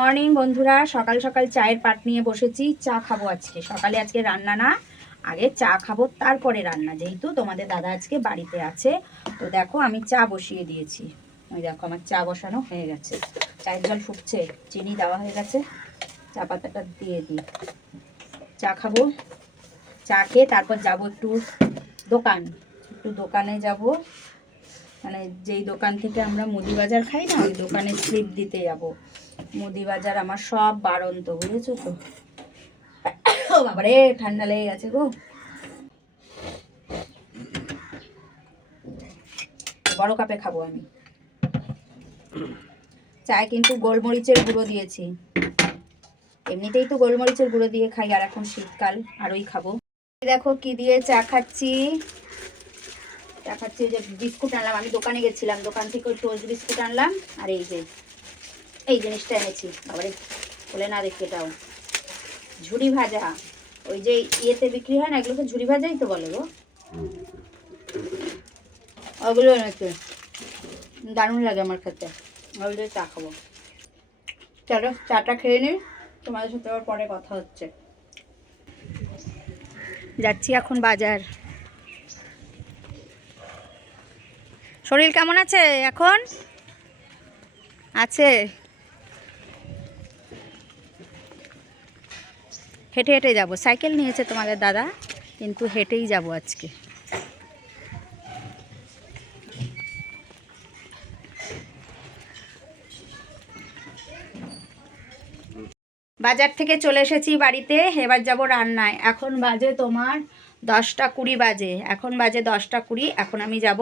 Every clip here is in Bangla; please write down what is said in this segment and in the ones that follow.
মর্নিং বন্ধুরা, সকাল সকাল চায়ের পাট নিয়ে বসেছি, চা খাব আজকে। সকালে আজকে রান্না না, আগে চা খাব, তারপরে রান্না। যেহেতু তোমাদের দাদা আজকে বাড়িতে আছে, তো দেখো আমি চা বসিয়ে দিয়েছি। ওই দেখো আমার চা বসানো হয়ে গেছে। চায়ের জল ফুটছে, চিনি দেওয়া হয়ে গেছে, চা পাতাটা দিয়ে দিই। চা খাব, চা খেয়ে তারপর যাব একটু দোকান। একটু দোকানে যাব। মানে যেই দোকান থেকে আমরা মুদি বাজার খাই না, ওই দোকানে স্লিপ দিতে যাব। মুদি বাজার আমার সব বারন্ত বুঝেছ তো? বাবারে ঠান্ডা লেগে গেছে গো। বড় কাপে খাব আমি। চায় কিন্তু গোলমরিচের গুঁড়ো দিয়েছি। এমনিতেই তো গোলমরিচের গুঁড়ো দিয়ে খাই, আর এখন শীতকাল আরোই খাব। দেখো কি দিয়ে চা খাচ্ছি। চা খাচ্ছি যে বিস্কুট আনলাম। আমি দোকানে গেছিলাম, দোকান থেকে ওই টোস্ট বিস্কুট আনলাম, আর এই যে এই জিনিসটা এনেছি, বাবারে, বলে না দেখি এটাও। ঝুড়ি ভাজা, ওই যে ইয়েতে বিক্রি হয় না এগুলোকে ঝুড়ি ভাজাই তো বলে গো। ওগুলো এনেছে। দারুণ লাগে আমার খেতে। ওগুলো চা খাব। চলো, চাটা খেয়ে নিই তোমাদের সাথে আবার পরে কথা হচ্ছে। যাচ্ছি এখন বাজার। শরীর কেমন আছে এখন? আছে। হেঁটে হেঁটে যাব। সাইকেল নিয়েছে তোমাদের দাদা, কিন্তু হেঁটেই যাব আজকে। বাজার থেকে চলে এসেছি বাড়িতে, এবার যাব রান্নায়। এখন বাজে তোমার দশটা কুড়ি বাজে। এখন বাজে দশটা কুড়ি, এখন আমি যাব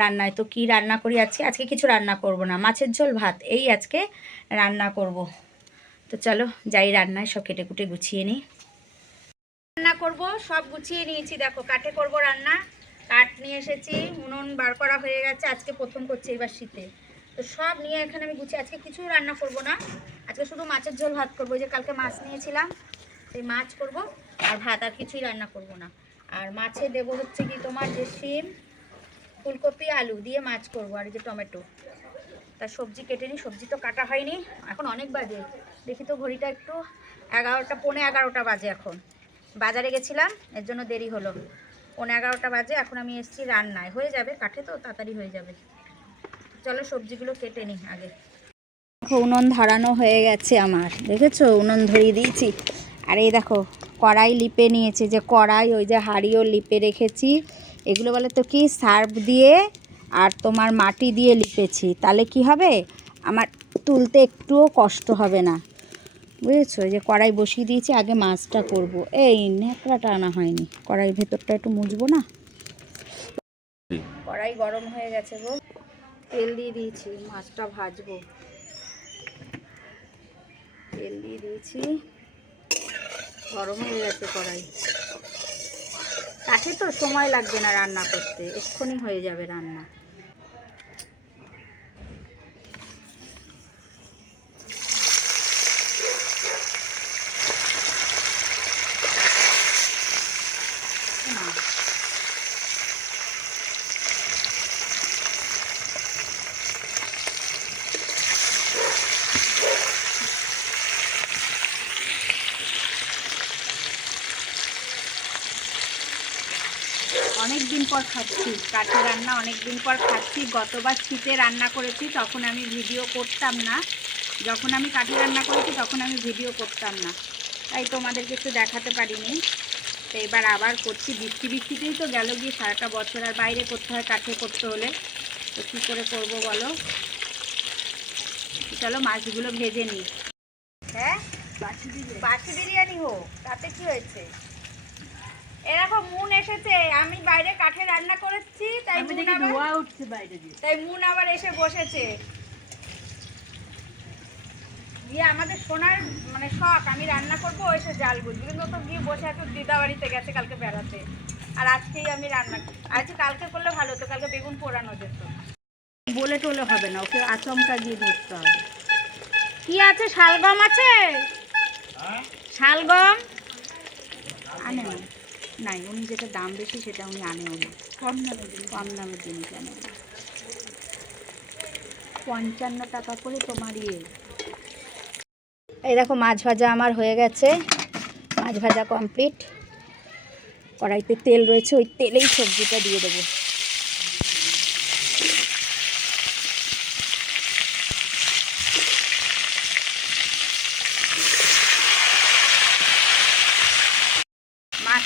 রান্নায়। তো কি রান্না করি আজকে? আজকে কিছু রান্না করব না। মাছের ঝোল, ভাত, এই আজকে রান্না করব। তো চলো যাই রান্নায়, সব কেটে কুটে গুছিয়ে নিই। রান্না করব, সব গুছিয়ে নিয়েছি, দেখো, কাঠে করব রান্না। কাঠ নিয়ে এসেছি, উনুন বার করা হয়ে গেছে, আজকে প্রথম করছি এবার শীতে। তো সব নিয়ে এখানে আমি গুছিয়ে, আজকে কিছু রান্না করব না। আজকে শুধু মাছের ঝোল ভাত করব যে কালকে মাছ নিয়েছিলাম, সেই মাছ করব, আর ভাত আর কিছুই রান্না করব না। আর মাছে দেবো হচ্ছে কি তোমার যে শিম, ফুলকপি, আলু দিয়ে মাছ করব, আর যে টমেটো। তার সবজি কেটে নিই সবজি তো কাটা হয়নি, এখন অনেক বাজে। দেখি তো ঘড়িটা একটু এগারোটা, পৌনে এগারোটা বাজে এখন। বাজারে গেছিলাম, এর জন্য দেরি হলো। পৌনে এগারোটা বাজে, এখন আমি এসেছি রান্নায়। হয়ে যাবে কাঠে তো, তাড়াতাড়ি হয়ে যাবে। চলো সবজিগুলো কেটে নিই আগে। দেখো, উনুন ধরানো হয়ে গেছে আমার। দেখেছ? উনুন ধরিয়ে দিয়েছি। আর এই দেখো, কড়াই লিপে নিয়েছে। যে কড়াই, ওই যে হাড়িও লিপে রেখেছি। এগুলো বলে তো কি, সার্ফ দিয়ে আর তোমার মাটি দিয়ে লিপেছি। তাহলে কি হবে? আমার তুলতে একটুও কষ্ট হবে না। বুঝেছ? যে কড়াই বসিয়ে দিয়েছি, আগে মাছটা করব। এই ন্যাকড়াটা আনা হয়নি। কড়াই ভেতরটা একটু মুছবো না? কড়াই গরম হয়ে গেছে গো। তেল দিয়ে দিয়েছি, মাছটা ভাজবো। তেল দিয়ে দিয়েছি। গরম হয়ে গেছে কড়াই। কাঠে তো সময় লাগবে না রান্না করতে। এক্ষুনি হয়ে যাবে রান্না না অনেক দিন পর খাচ্ছি। কাঠে রান্না অনেক দিন পর খাচ্ছি। গতবার শীতে রান্না করেছি, তখন আমি ভিডিও করতাম না। যখন আমি কাঠে রান্না করেছি, তখন আমি ভিডিও করতাম না। তাই তোমাদেরকে একটু দেখাতে পারিনি। তো এবার আবার করছি। বৃষ্টি বৃষ্টিতেই তো গেল গিয়ে সারাটা বছর, আর বাইরে করতে হয় কাঠে করতে হলে। তো কী করে করব বলো? চলো মাছগুলো ভেজে নিই। হ্যাঁ বাসি বিরিয়ানি হোক, তাতে কি হয়েছে? এরকম মুন এসেছে। আমি বাইরে কাঠে রান্না করেছি তাই মুন আবার উঠছে বাইরে দিয়ে। তাই মুন আবার এসে বসেছে। গিয়ে আমাদের সোনার মানে শখ আমি রান্না করব এসে জাল বুঝবি কিন্তু তো গিয়ে বসে আছে দিদা বাড়িতে গেছে কালকে বেড়াতে। আর আজকেই আমি রান্না আজকে কালকে করলে ভালো হতো কালকে বেগুন পোড়ানো যেত। বলে টলে হবে না ওকে আচমকা গিয়ে ধরতে হবে। কি আছে শালগম আছে? শালগম? আনে না। নাই উনি যেটা দাম বেশি সেটা উনি আনেও না। কম দামের জিনিস। কম দামের জিনিস আনে। পঞ্চান্ন টাকা করে তোমার ইয়ে। এই দেখো মাছ ভাজা আমার হয়ে গেছে। মাছ ভাজা কমপ্লিট। কড়াইতে তেল রয়েছে ওই তেলেই সবজিটা দিয়ে দেবো।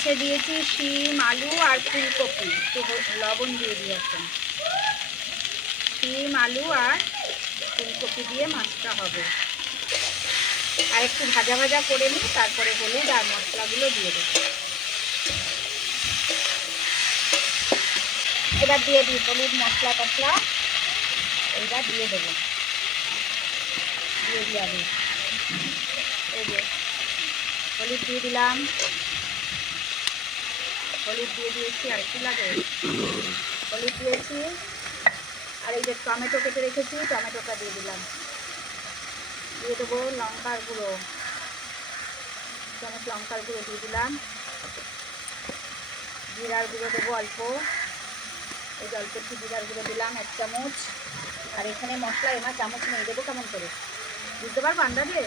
মাছে দিয়েছি শিম, আলু আর ফুলকপি। লবণ দিয়ে দিয়েছেন। শিম, আলু আর ফুলকপি দিয়ে মাছটা হবে। আর একটু ভাজা ভাজা করে নিই তারপরে হলুদ আর মশলাগুলো দিয়ে দেবো। এবার দিয়ে দিই হলুদ, মশলা, টশলা। এইবার দিয়ে দেবো। দিয়ে আগে এই যে, হলুদ দিয়ে দিলাম। হলুদ দিয়ে দিয়েছি, আর একটু লাগে? হলুদ দিয়েছি, আর এই যে টমেটো কেটে রেখেছি, টমেটোটা দিয়ে দিলাম। দিয়ে দেবো লঙ্কার গুঁড়ো। চামচ লঙ্কার গুঁড়ো দিয়ে দিলাম। জিরার গুঁড়ো দেবো অল্প। এই অল্প একটু জিরার গুঁড়ো দিলাম, এক চামচ। আর এখানে মশলা এমা চামচ নেই, দেবো কেমন করে? বুঝতে পারব আন্দাজে?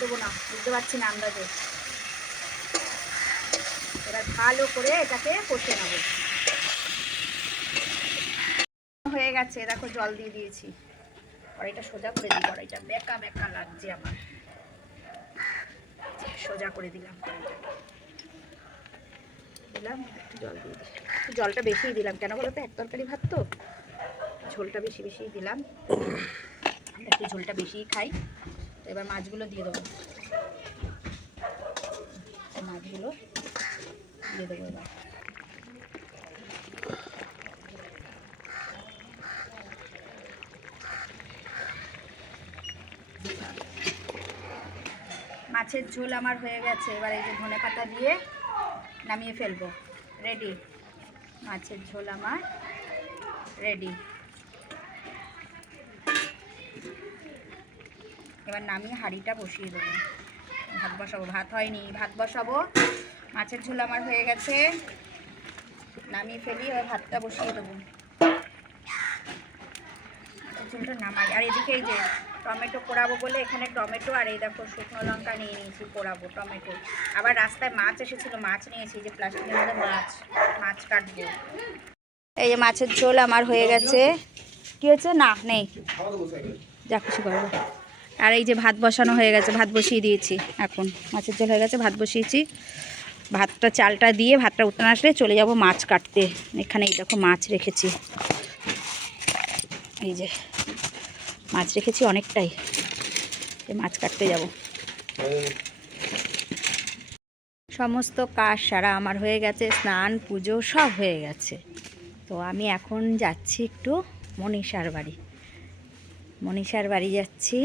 দেবো না, বুঝতে পারছি না আন্দাজে। এবার ভালো করে এটাকে কষে নেব। হয়ে গেছে, দেখো জল দিয়ে দিয়েছি। কড়াইটা সোজা করে দিই, কড়াইটা বেকা বেকা লাগছে আমার। সোজা করে দিলাম দিলাম জল দিয়ে জলটা বেশিই দিলাম, কেন বলো তো, এক তরকারি ভাত তো? ঝোলটা বেশি বেশিই দিলাম। একটু ঝোলটা বেশিই খাই। তো এবার মাছগুলো দিয়ে দেবো। মাছগুলো দিয়ে দেবো এবার। মাছের ঝোল আমার হয়ে গেছে, এবার এই যে ধনে পাতা দিয়ে নামিয়ে ফেলব। রেডি মাছের ঝোল আমার রেডি এবার নামিয়ে হাঁড়িটা বসিয়ে দেবো। ভাত বসাবো। ভাত হয়নি, ভাত বসাবো। মাছের ঝোল আমার হয়ে গেছে। নামিয়ে ফেলি, এবার ভাতটা বসিয়ে দেবো। মাছের ঝোলটা নামাই। আর এদিকে এই যে টমেটো পোড়াবো বলে এখানে টমেটো আর এই দেখো শুকনো লঙ্কা নিয়ে নিয়েছি, পোড়াবো টমেটো। আবার রাস্তায় মাছ এসেছিল, মাছ নিয়েছি, যে প্লাস্টিকের মধ্যে মাছ মাছ কাটবো। এই যে মাছের ঝোল আমার হয়ে গেছে। কি হয়েছে? না, নেই। যা খুশি করব আর এই যে ভাত বসানো হয়ে গেছে, ভাত বসিয়ে দিয়েছি এখন। মাছের ঝোল হয়ে গেছে, ভাত বসিয়েছি। ভাতটা, চালটা দিয়ে ভাতটা উঠে আসলে চলে যাব মাছ কাটতে। এখানে এই দেখো মাছ রেখেছি। এই যে মাছ রেখেছি অনেকটাই। মাছ কাটতে যাব। সমস্ত কাজ সারা আমার হয়ে গেছে, স্নান, পুজো সব হয়ে গেছে। তো আমি এখন যাচ্ছি একটু মনীষার বাড়ি। মনীষার বাড়ি যাচ্ছি।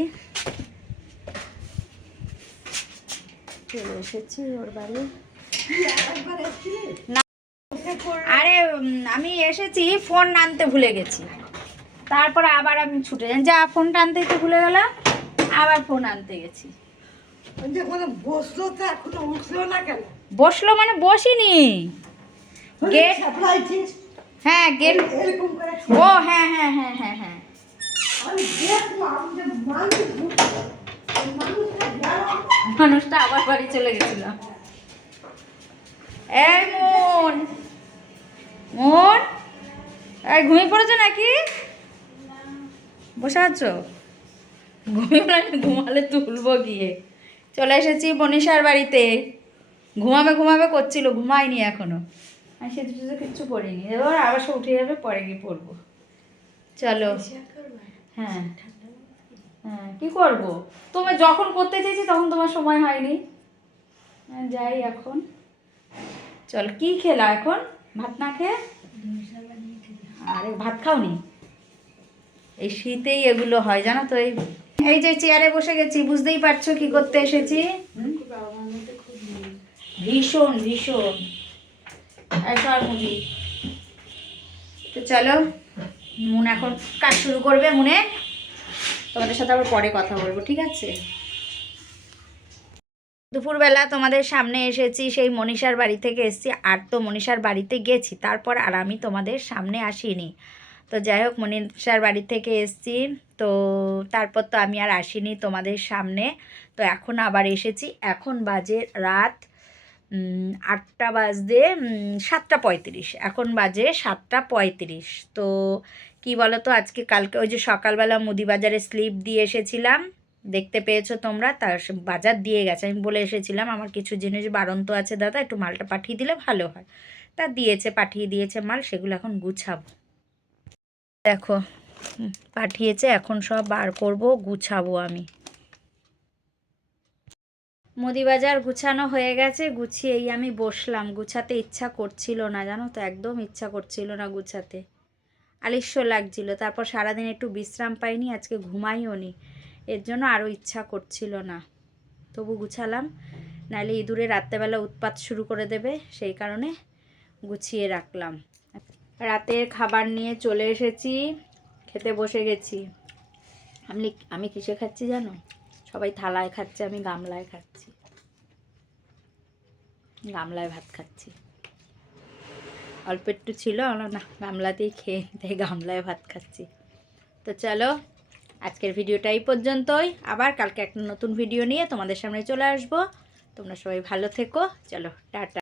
চলে এসেছি ওর বাড়ি। আরে আমি এসেছি ফোন আনতে ভুলে গেছি। তারপর আবার আমি ছুটে যাই। যা ফোনটা আনতে তো ভুলে গেলাম আবার ফোন আনতে গেছি। বসল মানে বসিনি। গেট হ্যাঁ গেট ও হ্যাঁ হ্যাঁ হ্যাঁ হ্যাঁ হ্যাঁ। মানুষটা আবার বাড়ি চলে গেছিল। মন ঘুমিয়ে পড়েছো নাকি? বসে আছো? ঘুমিয়ে ঘুমালে তুলবো গিয়ে। চলে এসেছি বনিশার বাড়িতে। ঘুমাবে ঘুমাবে করছিল, ঘুমায়নি এখনও। আমি সেতু টেতু কিচ্ছু পড়িনি। এবার আবার সে উঠে যাবে, পরে গিয়ে পড়ব। চলো। হ্যাঁ। হ্যাঁ কি করব? তুমি যখন করতে চেয়েছি তখন তোমার সময় হয়নি। হ্যাঁ, যাই এখন। চল কি খেলা এখন? ভাত না খেয়ে? আরে ভাত খাওনি? এই শীতেই এগুলো হয় জানো তো এই এই যে চেয়ারে বসে গেছি বুঝতেই পারছ কি করতে এসেছি? ভীষণ ভীষণ। তো চলো মুন এখন কাজ শুরু করবে মুনে। তোমাদের সাথে আবার পরে কথা বলব, ঠিক আছে? দুপুরবেলা তোমাদের সামনে এসেছি, সেই মনীষার বাড়ি থেকে এসেছি। আর তো মনীষার বাড়িতে গেছি, তারপর আর আমি তোমাদের সামনে আসিনি। তো যাই হোক, মনীষার বাড়ি থেকে এসছি, তো তারপর তো আমি আর আসিনি তোমাদের সামনে। তো এখন আবার এসেছি, এখন বাজে রাত আটটা বাজতে সাতটা পঁয়ত্রিশ। এখন বাজে সাতটা পঁয়ত্রিশ। তো কি বলো তো আজকে কালকে ওই যে সকালবেলা মুদি বাজারে স্লিপ দিয়ে এসেছিলাম। দেখতে পেয়েছ তোমরা, তার বাজার দিয়ে গেছে। আমি বলে এসেছিলাম, আমার কিছু জিনিস বারন্ত আছে দাদা, একটু মালটা পাঠিয়ে দিলে ভালো হয়। তা দিয়েছে, পাঠিয়ে দিয়েছে মাল, সেগুলো এখন গুছাবো। দেখো পাঠিয়েছে, এখন সব বার করব, গুছাবো আমি। মুদি বাজার গুছানো হয়ে গেছে, গুছিয়েই আমি বসলাম। গুছাতে ইচ্ছা করছিল না, জানো তো, একদম ইচ্ছা করছিল না গুছাতে। আলিস্য লাগছিল। তারপর সারাদিন একটু বিশ্রাম পাইনি, আজকে ঘুমাইও নি। এর জন্য আরও ইচ্ছা করছিল না। তবু গুছালাম নাহলে ইঁদুরে রাত্রেবেলা উৎপাত শুরু করে দেবে, সেই কারণে গুছিয়ে রাখলাম। রাতের খাবার নিয়ে চলে এসেছি, খেতে বসে গেছি। আমি আমি কিসে খাচ্ছি জানো? সবাই থালায় খাচ্ছে, আমি গামলায় খাচ্ছি। গামলায় ভাত খাচ্ছি। অল্প একটু ছিল, আমরা না, গামলাতেই খেয়ে তাই গামলায় ভাত খাচ্ছি। তো চলো, আজকের ভিডিওটা এই পর্যন্তই। আবার কালকে একটা নতুন ভিডিও নিয়ে তোমাদের সামনে চলে আসব। তোমরা সবাই ভালো থেকো। চলো, টাটা।